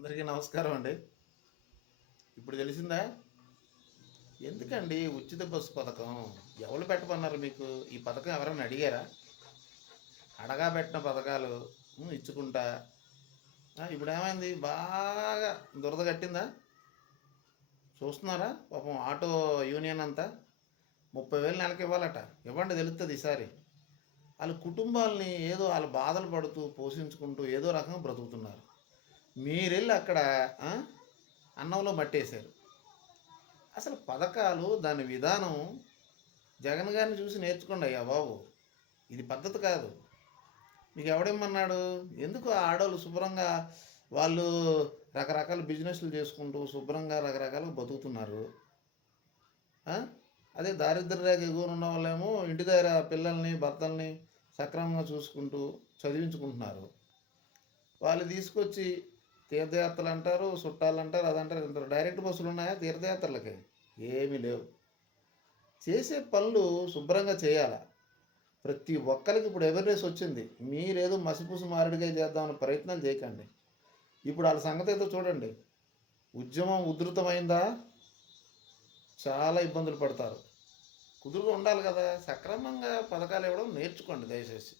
అందరికీ నమస్కారం అండి. ఇప్పుడు తెలిసిందా? ఎందుకండి ఉచిత బస్సు పథకం? ఎవరు పెట్టమన్నారు మీకు? ఈ పథకం ఎవరైనా అడిగారా? అడగా పెట్టిన పథకాలు ఇచ్చుకుంటా. ఇప్పుడు ఏమైంది బాగా దురద కట్టిందా? చూస్తున్నారా? పాపం ఆటో యూనియన్ అంతా ముప్పై వేలు నెలకి ఇవ్వాలట. ఇవ్వండి తెలుస్తుంది ఈసారి. వాళ్ళ కుటుంబాలని ఏదో వాళ్ళ బాధలు పడుతూ పోషించుకుంటూ ఏదో రకంగా బ్రతుకుతున్నారు. మీరెళ్ళి అక్కడ అన్నంలో మట్టేశారు. అసలు పథకాలు దాని విధానం జగన్ గారిని చూసి నేర్చుకోండి అయ్యా బాబు. ఇది పద్ధతి కాదు. మీకు ఎవడేమన్నాడు ఎందుకు ఆ ఆడవాళ్ళు శుభ్రంగా వాళ్ళు రకరకాల బిజినెస్లు చేసుకుంటూ శుభ్రంగా రకరకాలు బతుకుతున్నారు? అదే దారిద్ర్య రేఖ ఎగువన ఉన్న వాళ్ళేమో ఇంటి దగ్గర పిల్లల్ని భర్తల్ని సక్రమంగా చూసుకుంటూ చదివించుకుంటున్నారు. వాళ్ళు తీసుకొచ్చి తీర్థయాత్రలు అంటారు చుట్టాలు అంటారు అదంటారు ఇంత డైరెక్ట్ బస్సులు ఉన్నాయా తీర్థయాత్రలకి? ఏమీ లేవు. చేసే పనులు శుభ్రంగా చేయాలి? ప్రతి ఒక్కరికి ఇప్పుడు అవేర్నెస్ వచ్చింది. మీరేదో మసిపూసి మారడిగా చేద్దామని ప్రయత్నాలు చేయకండి. ఇప్పుడు వాళ్ళ సంగతి ఏదో చూడండి. ఉద్యమం ఉధృతమైందా? చాలా ఇబ్బందులు పడతారు. కుదురుగా ఉండాలి కదా. సక్రమంగా పథకాలు ఇవ్వడం నేర్చుకోండి దయచేసి.